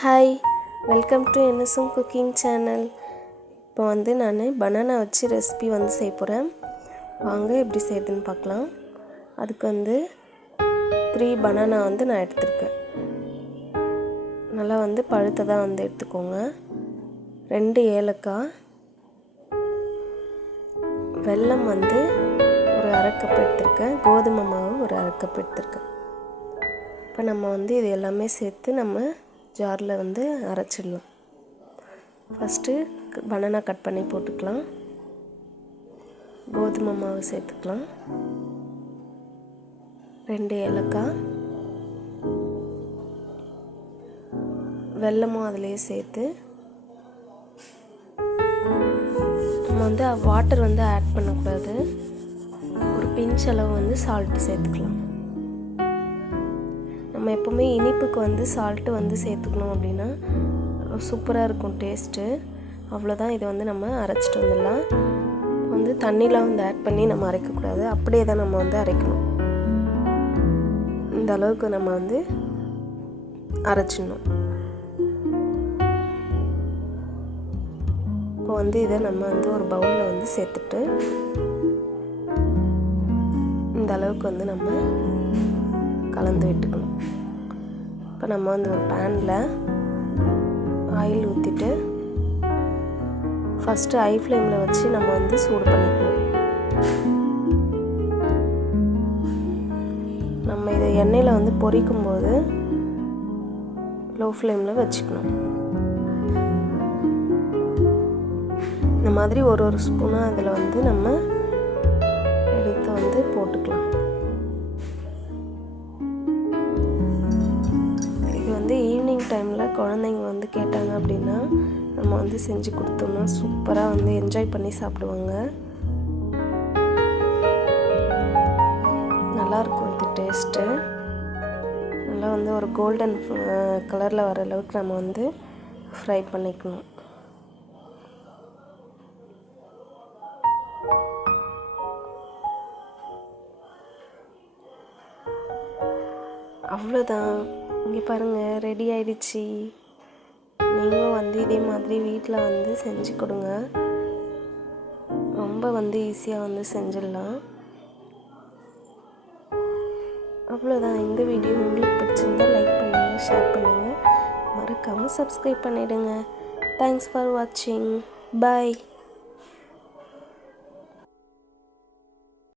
Hi, welcome to NSM cooking channel. இப்போ நான் banana வச்சு ரெசிபி செய்ய போகிறேன். வாங்க எப்படி செய்யுதுன்னு பார்க்கலாம். அதுக்கு 3 பனானா நான் எடுத்திருக்கேன். நல்லா பழுத்ததாக எடுத்துக்கோங்க. 2 ஏலக்காய், வெல்லம் ஒரு அரை கப் எடுத்திருக்கேன். கோதுமை மாவு ஒரு அரை கப் எடுத்திருக்கேன். இப்போ நம்ம இது எல்லாமே சேர்த்து நம்ம ஜாரில் அரைச்சிடலாம். ஃபஸ்ட்டு பனானா கட் பண்ணி போட்டுக்கலாம். கோதுமை மாவு சேர்த்துக்கலாம். 2 ஏலக்காய், வெல்லமும் அதிலேயே சேர்த்து நம்ம வாட்டர் ஆட் பண்ணக்கூடாது. ஒரு பிஞ்ச் அளவு சால்ட்டு சேர்த்துக்கலாம். நம்ம எப்போவுமே இனிப்புக்கு சால்ட்டு சேர்த்துக்கணும் அப்படின்னா சூப்பராக இருக்கும் டேஸ்ட்டு. அவ்வளோதான். இதை நம்ம அரைச்சிட்டு வந்துடலாம். தண்ணிலாம் ஆட் பண்ணி நம்ம அரைக்கக்கூடாது. அப்படியே தான் நம்ம அரைக்கணும். இந்த அளவுக்கு நம்ம அரைச்சிடணும். இப்போ இதை நம்ம ஒரு பவுலில் சேர்த்துட்டு இந்த அளவுக்கு நம்ம கலந்து விட்டுக்கணும். இப்போ நம்ம ஒரு பேனில் ஆயில் ஊற்றிட்டு ஃபஸ்ட்டு ஹை ஃப்ளேமில் வச்சு நம்ம சூடு பண்ணிக்கணும். நம்ம இதை எண்ணெயில் பொரிக்கும்போது லோ ஃப்ளேமில் வச்சுக்கணும். இந்த மாதிரி ஒரு ஸ்பூனாக அதில் நம்ம எடுத்து போட்டுக்கலாம். ஈவினிங் டைமில் குழந்தைங்க கேட்டாங்க அப்படின்னா நம்ம செஞ்சு கொடுத்தோம்னா சூப்பராக என்ஜாய் பண்ணி சாப்பிடுவாங்க. நல்லாயிருக்கும் இது டேஸ்ட்டு. நல்லா ஒரு கோல்டன் கலரில் வர அளவுக்கு நம்ம ஃப்ரை பண்ணிக்கணும். அவ்வளோதான். இங்கே பாருங்கள், ரெடி ஆயிடுச்சு. நீங்களும் இதே மாதிரி வீட்டில் செஞ்சு கொடுங்க. ரொம்ப ஈஸியாக செஞ்சிடலாம். அவ்வளோதான். இந்த வீடியோ உங்களுக்கு பிடிச்சிருந்தால் லைக் பண்ணுங்கள், ஷேர் பண்ணுங்கள், மறக்காமல் சப்ஸ்கிரைப் பண்ணிவிடுங்க. தேங்க்ஸ் ஃபார் வாட்சிங். பாய்.